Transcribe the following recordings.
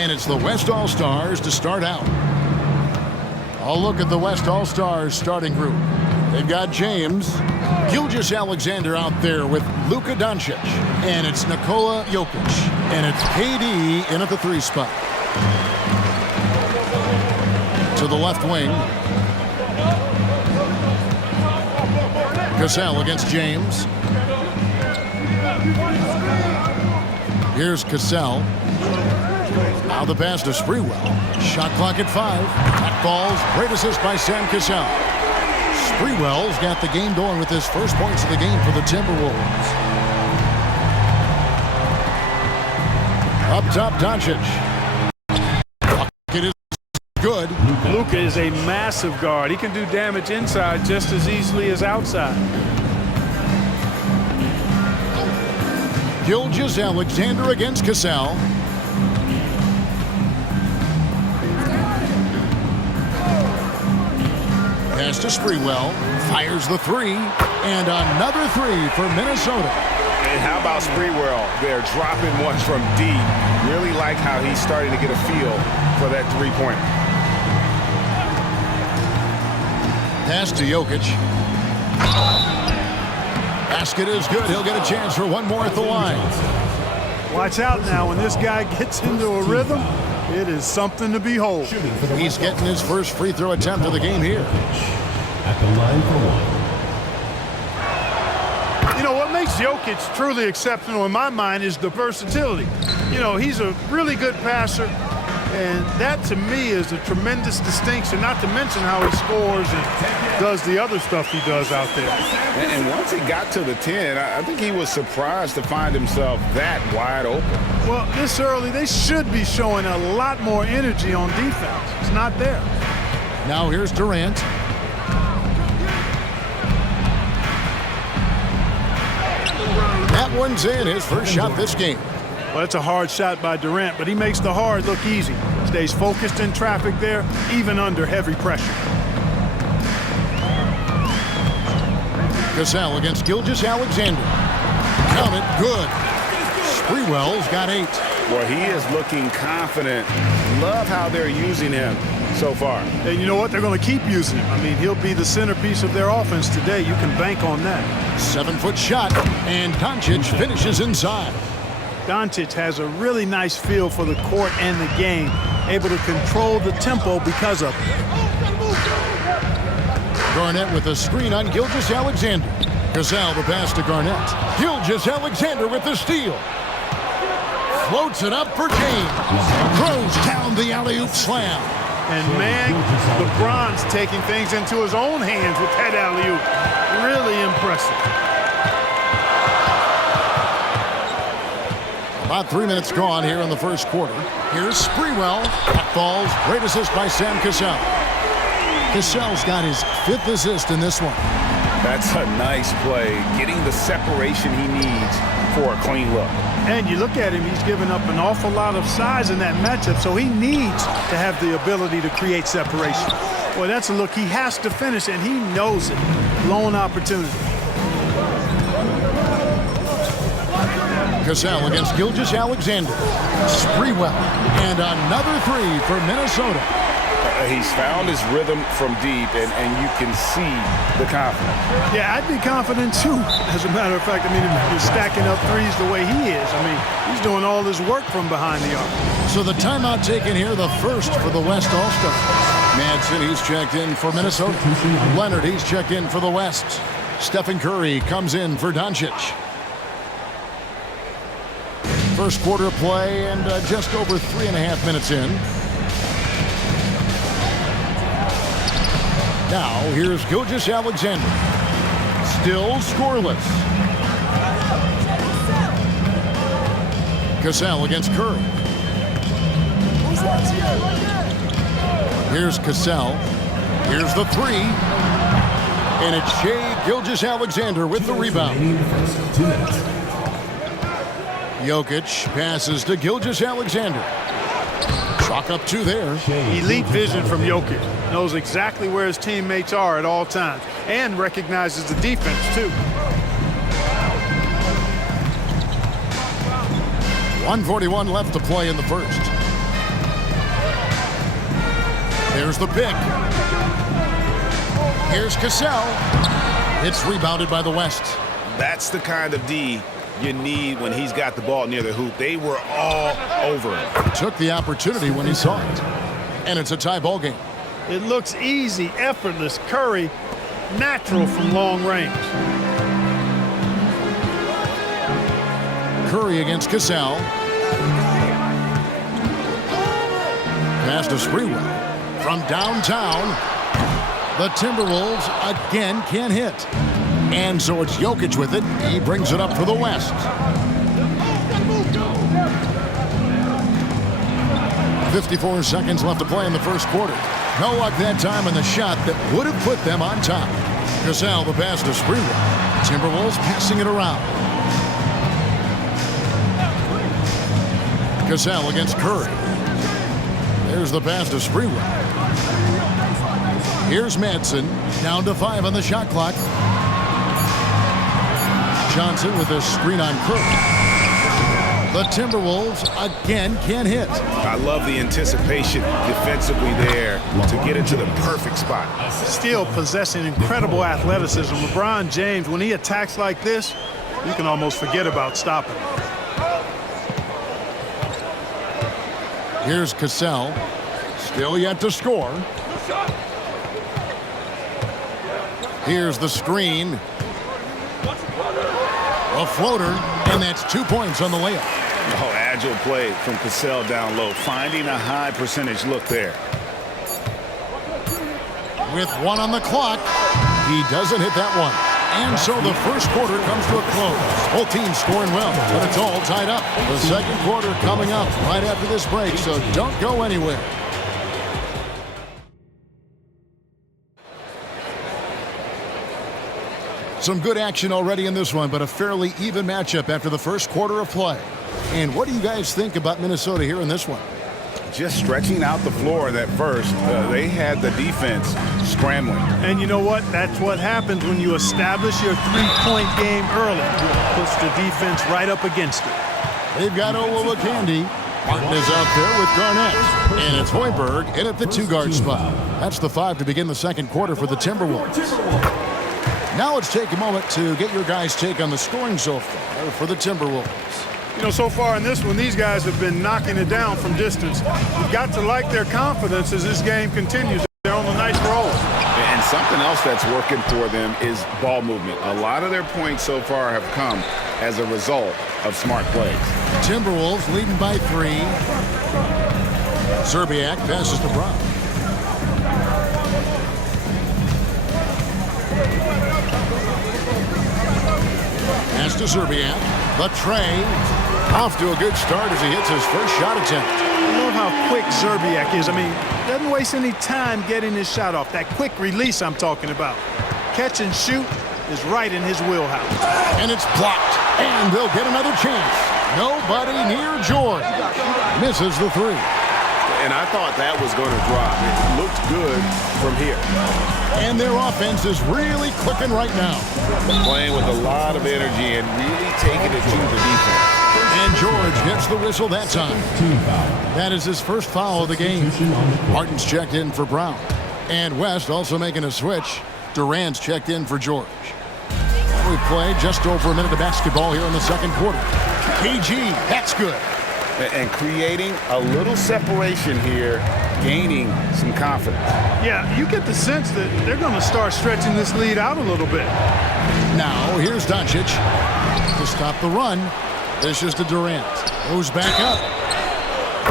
And it's the West All-Stars to start out. A look at the West All-Stars starting group. They've got James, Gilgeous-Alexander out there with Luka Doncic. And it's Nikola Jokic. And it's KD in at the 3 spot. To the left wing. Cassell against James. Here's Cassell. Now the pass to Sprewell. Shot clock at 5. That falls. Great assist by Sam Cassell. Sprewell's got the game going with his first points of the game for the Timberwolves. Up top, Doncic. It is good. Luka is a massive guard. He can do damage inside just as easily as outside. Gilgeous-Alexander against Cassell. Pass to Sprewell. Fires the 3. And another 3 for Minnesota. And how about Sprewell? They're dropping ones from deep. Really like how he's starting to get a feel for that 3-pointer. Pass to Jokic. Basket is good. He'll get a chance for one more at the line. Watch out now. When this guy gets into a rhythm, it is something to behold. He's getting his first free throw attempt of the game here. At the line for 1. You know, what makes Jokic truly exceptional in my mind is the versatility. You know, he's a really good passer, and that to me is a tremendous distinction, not to mention how he scores and does the other stuff he does out there. And once he got to the 10, I think he was surprised to find himself that wide open. Well, this early, they should be showing a lot more energy on defense. It's not there. Now here's Durant. That one's in, his first shot this game. Well, it's a hard shot by Durant, but he makes the hard look easy. Stays focused in traffic there, even under heavy pressure. Cassell against Gilgeous-Alexander. Count it, good. Sprewell's got 8. Well, he is looking confident. Love how they're using him so far. And you know what? They're going to keep using him. I mean, he'll be the centerpiece of their offense today. You can bank on that. 7-foot shot, and Doncic finishes inside. Doncic has a really nice feel for the court and the game, able to control the tempo because of it. Garnett with a screen on Gilgeous-Alexander. Cassell the pass to Garnett. Gilgeous-Alexander with the steal. Floats it up for James. Throws down the alley-oop slam. And man, LeBron's taking things into his own hands with that alley-oop. Really impressive. About 3 minutes gone here in the first quarter. Here's Sprewell. That falls. Great assist by Sam Cassell. Cassell's got his 5th assist in this one. That's a nice play. Getting the separation he needs for a clean look. And you look at him, he's given up an awful lot of size in that matchup, so he needs to have the ability to create separation. Boy, that's a look he has to finish, and he knows it. Lone opportunity. Cassell against Gilgeous-Alexander. Sprewell. And another 3 for Minnesota. He's found his rhythm from deep, and you can see the confidence. Yeah, I'd be confident too. As a matter of fact, I mean, if you're stacking up threes the way he is, I mean, he's doing all this work from behind the arc. So the timeout taken here, the first for the West All-Stars. Madsen, he's checked in for Minnesota. Leonard, he's checked in for the West. Stephen Curry comes in for Doncic. First quarter of play and just over 3.5 minutes in. Now, here's Gilgeous-Alexander. Still scoreless. Cassell against Curry. Here's Cassell. Here's the 3. And it's Shai Gilgeous-Alexander with the rebound. Jokic passes to Gilgeous-Alexander. Chalk up 2 there. Elite vision from Jokic. Knows exactly where his teammates are at all times. And recognizes the defense, too. 1:41 left to play in the first. There's the pick. Here's Cassell. It's rebounded by the West. That's the kind of D you need when he's got the ball near the hoop. They were all over him. Took the opportunity when he saw it. And it's a tie ball game. It looks easy, effortless. Curry, natural from long range. Curry against Cassell. Pass to Sprewell. From downtown, the Timberwolves again can't hit. And so it's Jokic with it. He brings it up for the West. 54 seconds left to play in the first quarter. No luck that time in the shot that would have put them on top. Cassell, the pass to Sprewell. Timberwolves passing it around. Cassell against Curry. There's the pass to Sprewell. Here's Madsen, down to 5 on the shot clock. Johnson with a screen on Curry. The Timberwolves again can't hit. I love the anticipation defensively there to get into the perfect spot. Still possessing incredible athleticism. LeBron James, when he attacks like this, you can almost forget about stopping him. Here's Cassell. Still yet to score. Here's the screen. A floater, and that's 2 points on the layup. Oh, agile play from Cassell down low, finding a high percentage look there. With 1 on the clock, he doesn't hit that one. And so the first quarter comes to a close. Both teams scoring well, but it's all tied up. The second quarter coming up right after this break, so don't go anywhere. Some good action already in this one, but a fairly even matchup after the first quarter of play. And what do you guys think about Minnesota here in this one? Just stretching out the floor that first. They had the defense scrambling. And you know what? That's what happens when you establish your three-point game early. Puts the defense right up against it. They've got Olowokandi. Martin is out there with Garnett. And it's Hoiberg in at the 2-guard spot. That's the 5 to begin the second quarter for the Timberwolves. Now let's take a moment to get your guys' take on the scoring so far for the Timberwolves. You know, so far in this one, these guys have been knocking it down from distance. You've got to like their confidence as this game continues. They're on a nice roll. And something else that's working for them is ball movement. A lot of their points so far have come as a result of smart plays. Timberwolves leading by 3. Zerbiak passes to Brown. Pass to Zerbiak. The tray. Off to a good start as he hits his first shot attempt. I love how quick Zerbiak is. I mean, doesn't waste any time getting his shot off. That quick release I'm talking about. Catch and shoot is right in his wheelhouse. And it's blocked. And they'll get another chance. Nobody near George. Misses the 3. And I thought that was going to drop. It looked good from here. And their offense is really clicking right now. Playing with a lot of energy and really taking it to the defense. And George gets the whistle that time. That is his first foul of the game. Martin's checked in for Brown. And West also making a switch. Durant's checked in for George. We've played just over a minute of basketball here in the second quarter. PG, that's good. And creating a little separation here, gaining some confidence. Yeah, you get the sense that they're going to start stretching this lead out a little bit. Now, here's Doncic to stop the run. This is to Durant. Moves back up.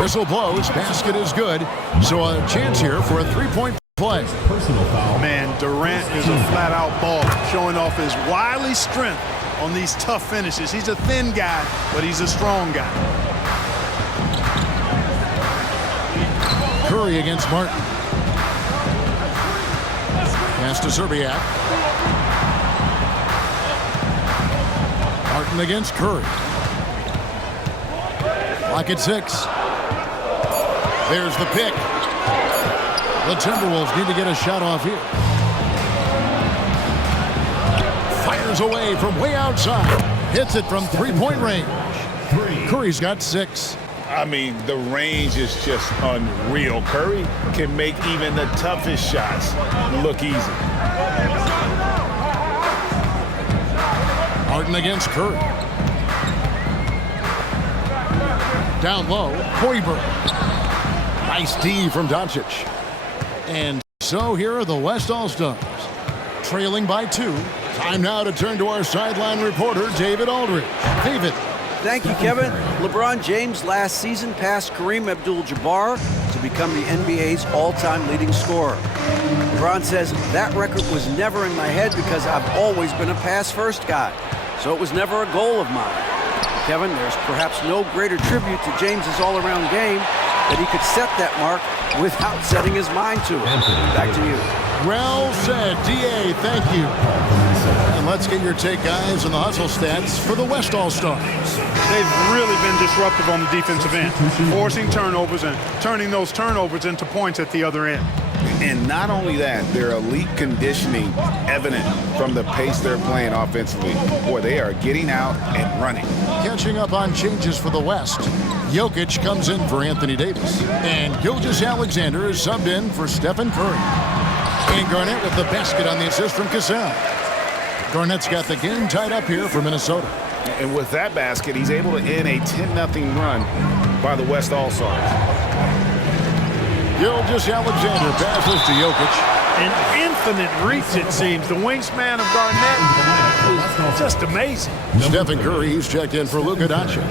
Whistle blows. Basket is good. So a chance here for a 3-point play. Personal foul. Man, Durant is a flat-out baller, showing off his wily strength on these tough finishes. He's a thin guy, but he's a strong guy. Curry against Martin. Pass to Zerbiak. Martin against Curry. Lock at 6. There's the pick. The Timberwolves need to get a shot off here. Fires away from way outside. Hits it from 3-point range. Curry's got 6. I mean, the range is just unreal. Curry can make even the toughest shots look easy. Harden against Curry. Down low, Hoiberg. Nice D from Doncic. And so here are the West All-Stars, trailing by 2. Time now to turn to our sideline reporter, David Aldridge. David. Thank you, Kevin. LeBron James last season passed Kareem Abdul-Jabbar to become the NBA's all-time leading scorer. LeBron says, that record was never in my head because I've always been a pass-first guy, so it was never a goal of mine. Kevin, there's perhaps no greater tribute to James's all-around game that he could set that mark without setting his mind to it. Back to you. Well said, D.A., thank you. And let's get your take, guys, on the hustle stats for the West All-Stars. They've really been disruptive on the defensive end, forcing turnovers and turning those turnovers into points at the other end. And not only that, their elite conditioning evident from the pace they're playing offensively. Boy, they are getting out and running. Catching up on changes for the West, Jokic comes in for Anthony Davis. And Gilgeous-Alexander is subbed in for Stephen Curry. And Garnett with the basket on the assist from Cassell. Garnett's got the game tied up here for Minnesota. And with that basket, he's able to end a 10-0 run by the West All-Stars. Gilgeous-Alexander passes to Jokic. An infinite reach, it seems. The wingspan of Garnett is just amazing. Stephen Curry, he's checked in for Luka Doncic.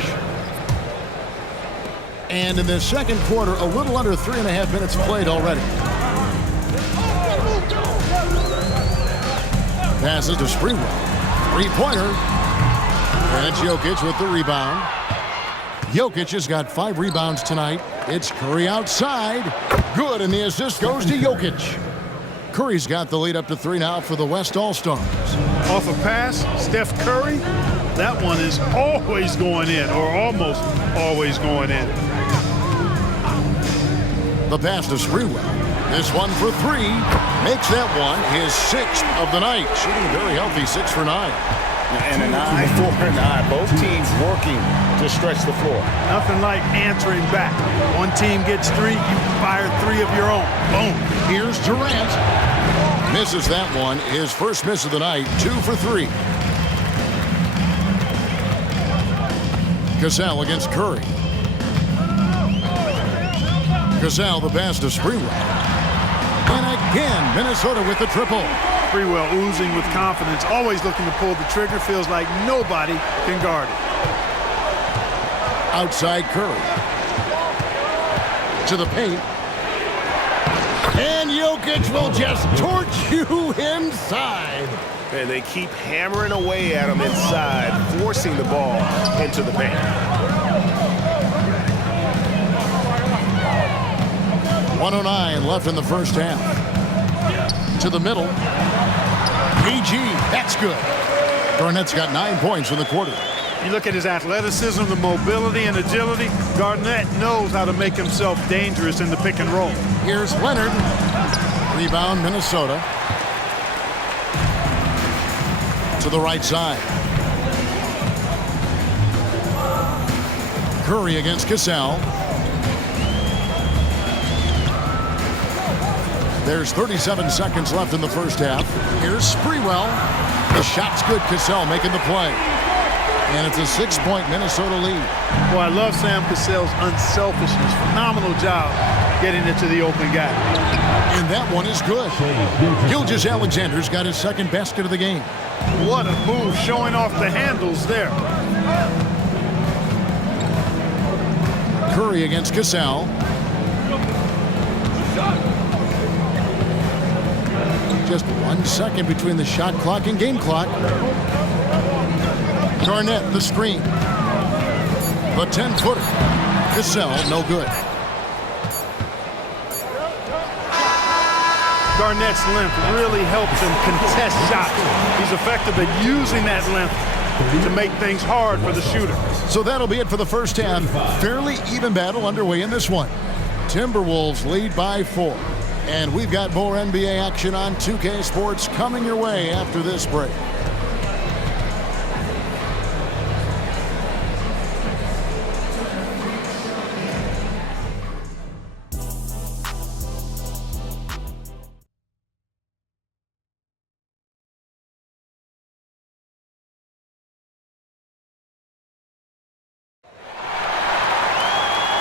And in the second quarter, a little under 3.5 minutes played already. Passes to Sprewell. Three-pointer. And it's Jokic with the rebound. Jokic has got 5 rebounds tonight. It's Curry outside. Good, and the assist goes to Jokic. Curry's got the lead up to 3 now for the West All-Stars. Off a pass, Steph Curry, that one is always going in, or almost always going in. The pass to Sprewell. This one for 3. Makes that one his 6th of the night. Shooting very healthy, 6 for 9. And an eye for an eye. Both teams working to stretch the floor. Nothing like answering back. One team gets 3, you fire 3 of your own. Boom. Here's Durant. Misses that one. His first miss of the night, 2 for 3. Cassell against Curry. Cassell the pass to Sprewell. And again, Minnesota with the triple. Sprewell oozing with confidence, always looking to pull the trigger. Feels like nobody can guard it. Outside Curry. To the paint. And Jokic will just torch you inside. And they keep hammering away at him inside, forcing the ball into the paint. 1:09 left in the first half. To the middle. PG, that's good. Garnett's got 9 points in the quarter. You look at his athleticism, the mobility and agility. Garnett knows how to make himself dangerous in the pick and roll. Here's Leonard. Rebound, Minnesota. To the right side. Curry against Cassell. There's 37 seconds left in the first half. Here's Sprewell. The shot's good. Cassell making the play. And it's a 6-point Minnesota lead. Boy, I love Sam Cassell's unselfishness. Phenomenal job getting it to the open guy. And that one is good. Gilgeous-Alexander's got his second basket of the game. What a move, showing off the handles there. Curry against Cassell. Just 1 second between the shot clock and game clock. Garnett, the screen. The 10-footer. Cassell, no good. Garnett's length really helps him contest shots. He's effective at using that length to make things hard for the shooter. So that'll be it for the first half. Fairly even battle underway in this one. Timberwolves lead by 4. And we've got more NBA action on 2K Sports coming your way after this break.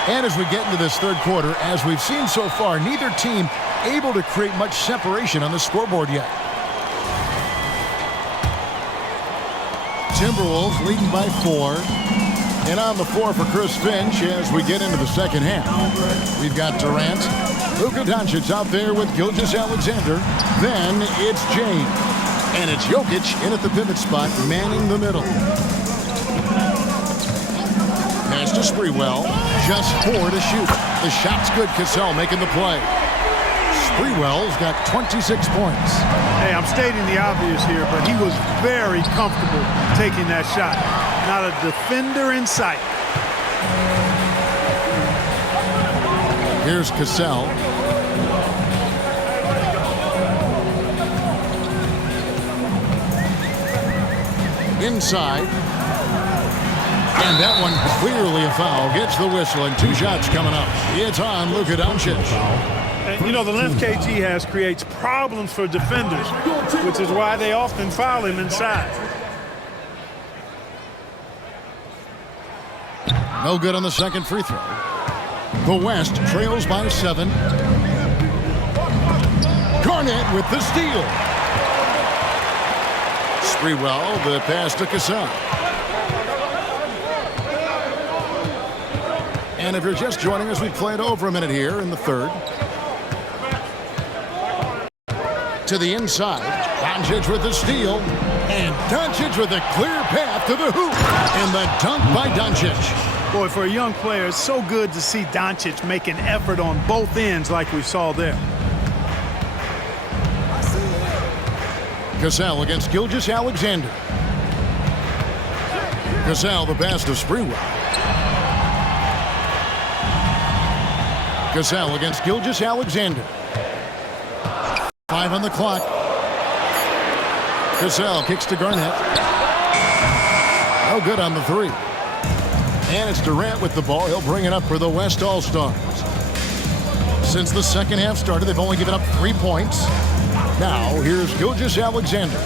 And as we get into this third quarter, as we've seen so far, neither team able to create much separation on the scoreboard yet. Timberwolves leading by 4. And on the floor for Chris Finch as we get into the second half. We've got Durant. Luka Doncic out there with Gilgeous-Alexander. Then it's James. And it's Jokic in at the pivot spot, manning the middle. Pass to Sprewell. Just 4 to shoot. The shot's good. Cassell making the play. Sprewell's got 26 points. Hey, I'm stating the obvious here, but he was very comfortable taking that shot. Not a defender in sight. Here's Cassell. Inside. And that one clearly a foul. Gets the whistle and 2 shots coming up. It's on Luka Doncic. And, you know, the length KG has creates problems for defenders, which is why they often foul him inside. No good on the second free throw. The West trails by 7. Garnett with the steal. Sprewell, the pass to Cassell. And if you're just joining us, we played over a minute here in the third. To the inside. Doncic with the steal. And Doncic with a clear path to the hoop. And the dunk by Doncic. Boy, for a young player, it's so good to see Doncic make an effort on both ends like we saw there. Cassell against Gilgeous-Alexander. Cassell, the pass to Sprewell. Cassell against Gilgeous-Alexander. 5 on the clock. Cassell kicks to Garnett. No good on the 3. And it's Durant with the ball. He'll bring it up for the West All-Stars. Since the second half started, they've only given up 3 points. Now, here's Gilgeous-Alexander.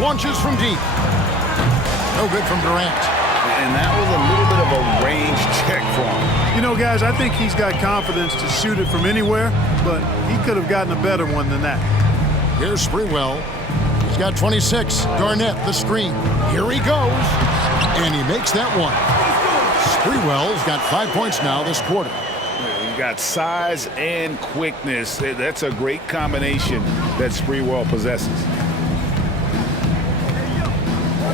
Launches from deep. No good from Durant. And that was a little bit of a range check for him. You know, guys, I think he's got confidence to shoot it from anywhere, but he could have gotten a better one than that. Here's Sprewell. He's got 26. Garnett, the screen. Here he goes. And he makes that one. Sprewell's got 5 points now this quarter. You got size and quickness. That's a great combination that Sprewell possesses.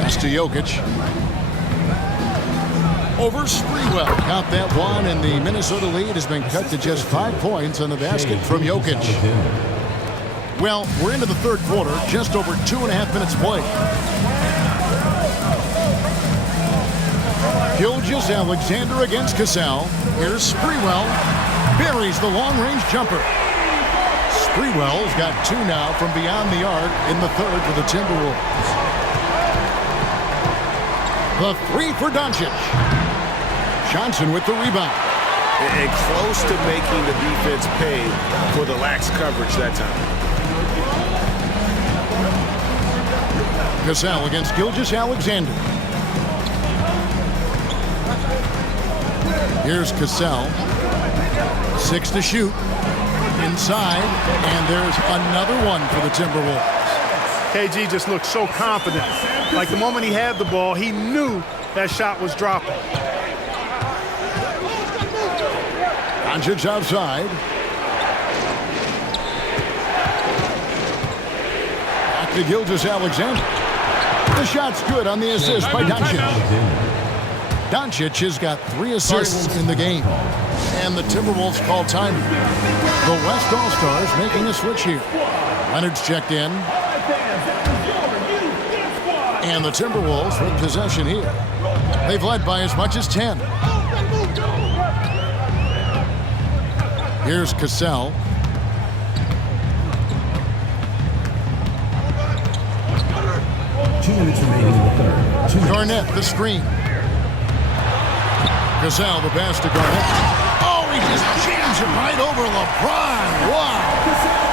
Pass to Jokic. Over Sprewell. Got that one, and the Minnesota lead has been cut to just 5 points on the basket from Jokic. Well, we're into the third quarter, just over 2.5 minutes played. Gilgeous-Alexander against Cassell. Here's Sprewell. Buries the long-range jumper. Sprewell's got 2 now from beyond the arc in the third for the Timberwolves. The 3 for Doncic. Johnson with the rebound. And close to making the defense pay for the lax coverage that time. Cassell against Gilgeous-Alexander. Here's Cassell. 6 to shoot. Inside. And there's another one for the Timberwolves. KG just looked so confident. Like the moment he had the ball, he knew that shot was dropping. Doncic outside. Back to Gilgeous-Alexander. The shot's good on the assist by Doncic. Doncic has got 3 assists in the game. And the Timberwolves call time. The West All-Stars making a switch here. Leonard's checked in. And the Timberwolves with possession here. They've led by as much as 10. Here's Cassell. Two minutes remaining in the third. Garnett, the screen. Cassell, the pass to Garnett. Oh, he just jams it right over LeBron. Wow.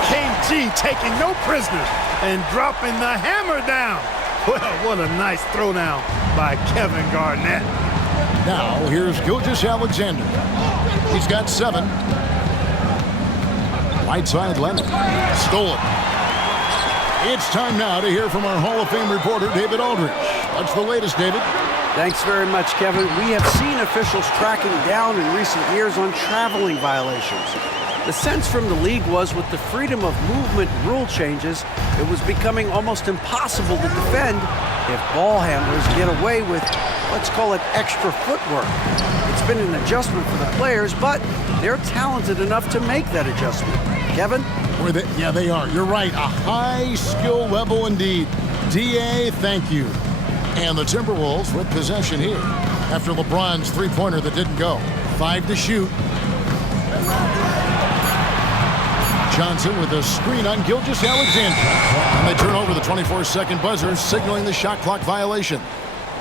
KG taking no prisoners and dropping the hammer down. Well, what a nice throwdown by Kevin Garnett. Now, here's Gilgeous-Alexander. He's got 7. Right side, Leonard. Stolen. It's time now to hear from our Hall of Fame reporter, David Aldridge. What's the latest, David? Thanks very much, Kevin. We have seen officials cracking down in recent years on traveling violations. The sense from the league was with the freedom of movement rule changes, it was becoming almost impossible to defend if ball handlers get away with, let's call it, extra footwork. It's been an adjustment for the players, but they're talented enough to make that adjustment. Kevin? Yeah, they are. You're right. A high skill level indeed. DA, thank you. And the Timberwolves with possession here after LeBron's three-pointer that didn't go. 5 to shoot. Johnson with a screen on Gilgeous-Alexander. And they turn over the 24-second buzzer, signaling the shot clock violation.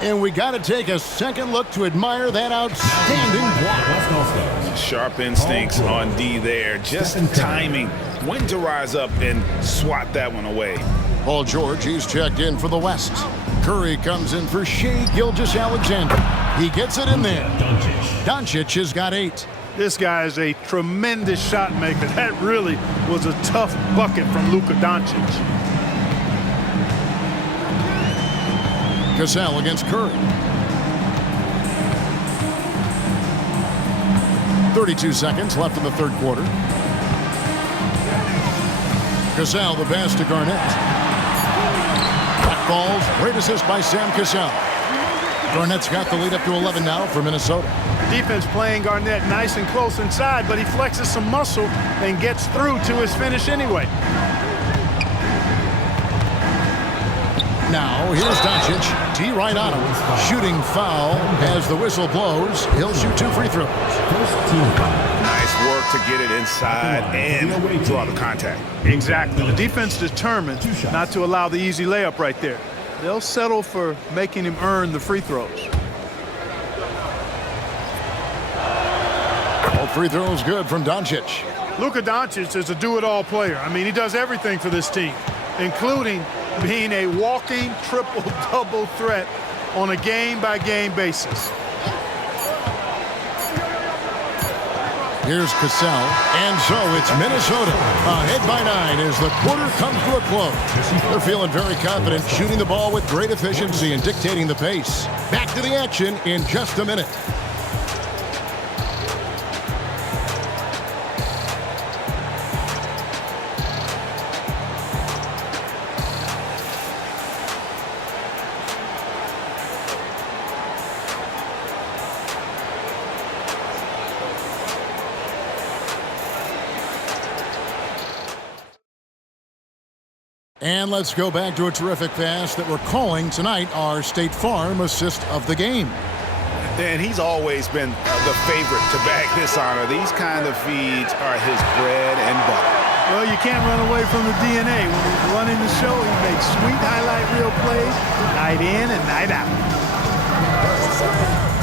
And we got to take a second look to admire that outstanding block. Sharp instincts on D there. Just timing when to rise up and swat that one away. Paul George, he's checked in for the West. Curry comes in for Shai Gilgeous-Alexander. He gets it in there. Doncic has got 8. This guy is a tremendous shot maker. That really was a tough bucket from Luka Doncic. Cassell against Curry. 32 seconds left in the third quarter. Cassell, the pass to Garnett. Back balls, great assist by Sam Cassell. Garnett's got the lead up to 11 now for Minnesota. Defense playing Garnett nice and close inside, but he flexes some muscle and gets through to his finish anyway. Now, here's Doncic. T right on him. Shooting foul as the whistle blows. He'll shoot 2 free throws. Nice work to get it inside and draw the contact. Exactly. The defense determined not to allow the easy layup right there. They'll settle for making him earn the free throws. All free throws good from Doncic. Luka Doncic is a do-it-all player. I mean, he does everything for this team, including being a walking triple-double threat on a game-by-game basis. Here's Cassell, and so it's Minnesota ahead by 9 as the quarter comes to a close. They're feeling very confident, shooting the ball with great efficiency and dictating the pace. Back to the action in just a minute. And let's go back to a terrific pass that we're calling tonight our State Farm assist of the game. And he's always been the favorite to bag this honor. These kind of feeds are his bread and butter. Well, you can't run away from the DNA. When he's running the show, he makes sweet highlight reel plays night in and night out.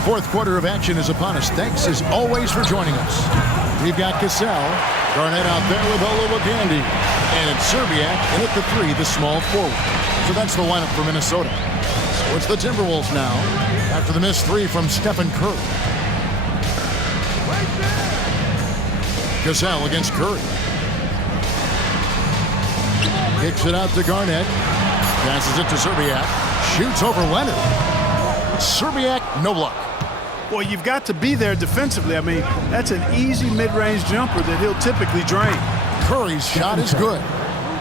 Fourth quarter of action is upon us. Thanks as always for joining us. We've got Cassell, Garnett out there with Olowokandi, and it's Serbiak in at the 3, the small forward. So that's the lineup for Minnesota. So it's the Timberwolves now after the missed 3 from Stephen Curry. Cassell against Curry. Kicks it out to Garnett. Passes it to Serbiak. Shoots over Leonard. Serbiak, no luck. Well, you've got to be there defensively. I mean, that's an easy mid-range jumper that he'll typically drain. Curry's shot is good.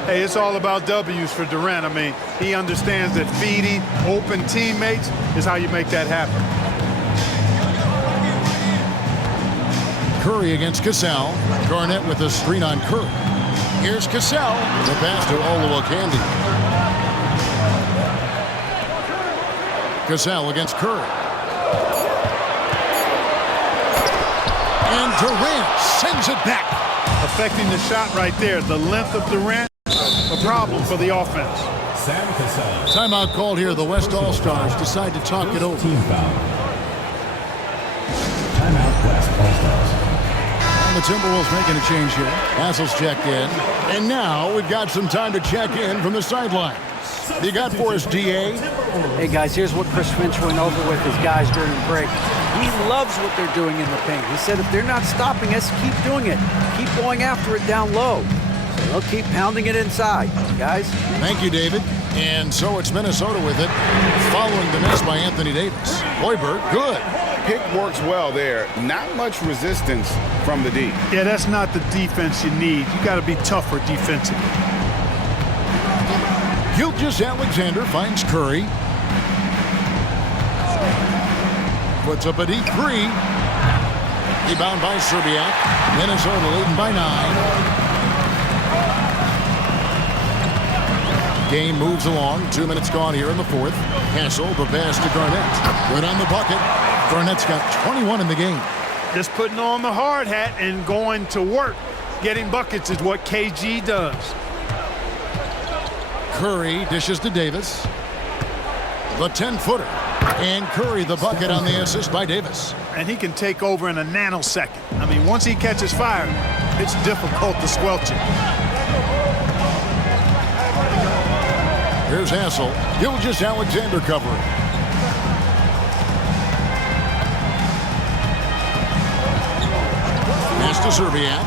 Hey, it's all about W's for Durant. I mean, he understands that feeding open teammates is how you make that happen. Curry against Cassell. Garnett with a screen on Curry. Here's Cassell. The pass to Olowokandi. Cassell against Curry. And Durant sends it back. Affecting the shot right there. The length of Durant, a problem for the offense. Sam Cassell. Timeout called here. The West All-Stars decide to talk it over. Team foul. Timeout West All-Stars. And the Timberwolves making a change here. Hassel's checked in. And now we've got some time to check in from the sideline. You got for us, DA? Hey, guys, here's what Chris Finch went over with his guys during the break. He loves what they're doing in the paint. He said if they're not stopping us, keep doing it. Keep going after it down low. So they'll keep pounding it inside, guys. Thank you, David. And so it's Minnesota with it, following the miss by Anthony Davis. Hoiberg, good. Pick works well there. Not much resistance from the D. Yeah, that's not the defense you need. You got to be tougher defensively. Gilgeous-Alexander finds Curry. Puts up a deep three. Rebound by Serbiak. Minnesota leading by 9. Game moves along. 2 minutes gone here in the fourth. Hassel, the pass to Garnett. Good on the bucket. Garnett's got 21 in the game. Just putting on the hard hat and going to work. Getting buckets is what KG does. Curry dishes to Davis. The 10-footer. And Curry the bucket on the assist by Davis. And he can take over in a nanosecond. I mean, once he catches fire, it's difficult to squelch it. Here's Hassel. Gilgeous-Alexander covering. Pass to Serbiak.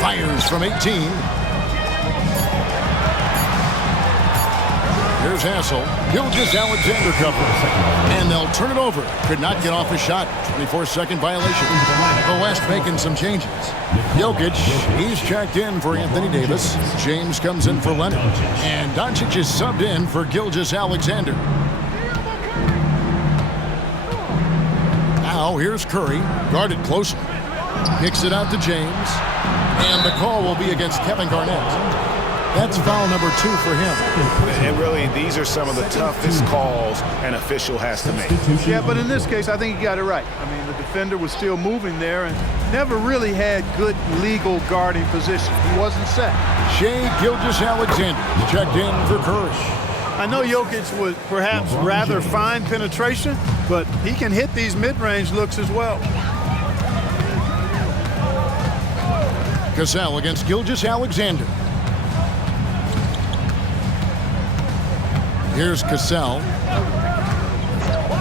Fires from 18. Here's Hassel. Gilgeous-Alexander covering. And they'll turn it over. Could not get off a shot. 24-second violation. The West making some changes. Jokic, he's checked in for Anthony Davis. James comes in for Leonard. And Doncic is subbed in for Gilgeous-Alexander. Now here's Curry, guarded closely. Kicks it out to James. And the call will be against Kevin Garnett. That's foul number 2 for him. And really, these are some of the toughest calls an official has to make. Yeah, but in this case, I think he got it right. I mean, the defender was still moving there and never really had good legal guarding position. He wasn't set. Shai Gilgeous-Alexander checked in for Curry. I know Jokic would perhaps rather find penetration, but he can hit these mid-range looks as well. Cassell against Gilgeous-Alexander. Here's Cassell.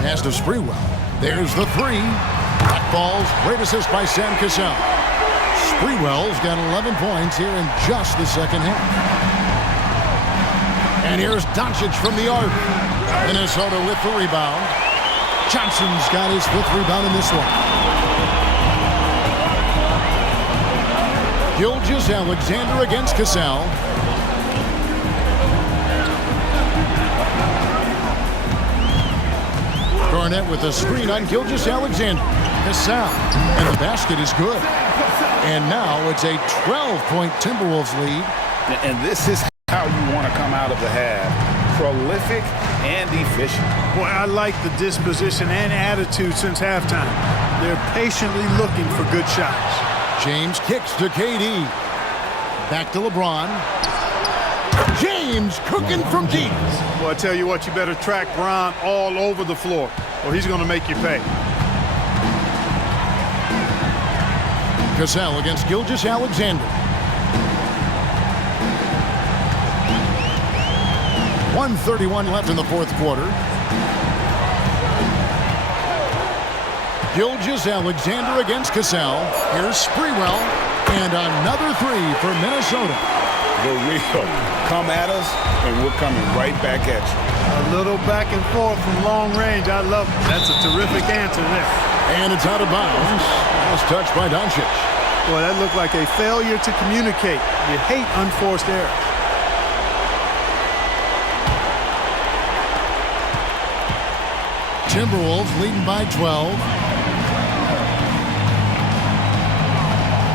Pass to Sprewell. There's the 3. That falls. Great assist by Sam Cassell. Sprewell's got 11 points here in just the second half. And here's Doncic from the arc. Minnesota with the rebound. Johnson's got his 5th rebound in this one. Gilgeous-Alexander against Cassell. Garnett with a screen on Gilgeous-Alexander. Cassell. And the basket is good. And now it's a 12-point Timberwolves lead. And this is how you want to come out of the half. Prolific and efficient. Boy, I like the disposition and attitude since halftime. They're patiently looking for good shots. James kicks to KD. Back to LeBron. James cooking from deep. Well, I tell you what, you better track Bron all over the floor, or he's going to make you pay. Cassell against Gilgeous-Alexander. 1:31 left in the fourth quarter. Gilgeous-Alexander against Cassell. Here's Sprewell. And another 3 for Minnesota. The real. Come at us, and we're coming right back at you. A little back and forth from long range. I love it. That's a terrific answer there. And it's out of bounds. Last touch by Doncic. Boy, that looked like a failure to communicate. You hate unforced error. Timberwolves leading by 12.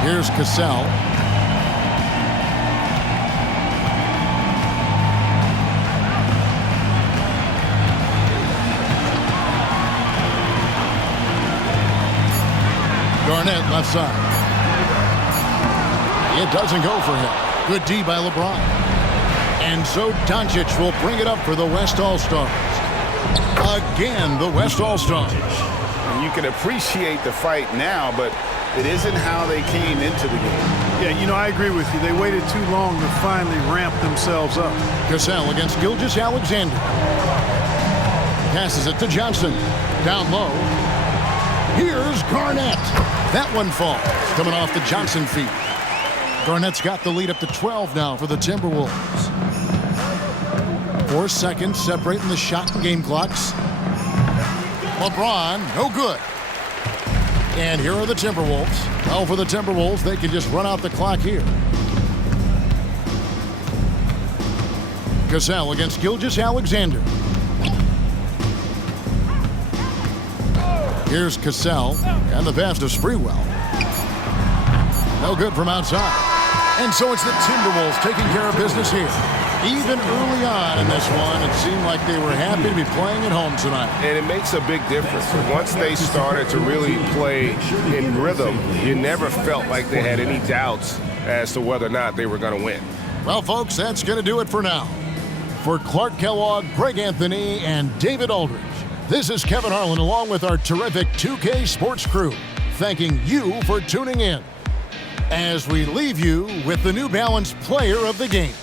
Here's Cassell. Garnett left side. It doesn't go for him. Good D by LeBron. And so Doncic will bring it up for the West All-Stars. Again, the West All-Stars. And you can appreciate the fight now, but It isn't how they came into the game. Yeah, you know, I agree with you. They waited too long to finally ramp themselves up. Cassell against Gilgeous-Alexander. Passes it to Johnson. Down low. Here's Garnett. That one falls. Coming off the Johnson feed. Garnett's got the lead up to 12 now for the Timberwolves. 4 seconds separating the shot and game clocks. LeBron, no good. And here are the Timberwolves. Well, for the Timberwolves, they can just run out the clock here. Cassell against Gilgeous-Alexander. Here's Cassell, and the pass to Sprewell. No good from outside. And so it's the Timberwolves taking care of business here. Even early on in this one, it seemed like they were happy to be playing at home tonight. And it makes a big difference. Once they started to really play in rhythm, you never felt like they had any doubts as to whether or not they were going to win. Well, folks, that's going to do it for now. For Clark Kellogg, Greg Anthony, and David Aldridge, this is Kevin Harlan along with our terrific 2K Sports crew, thanking you for tuning in as we leave you with the New Balance Player of the Game.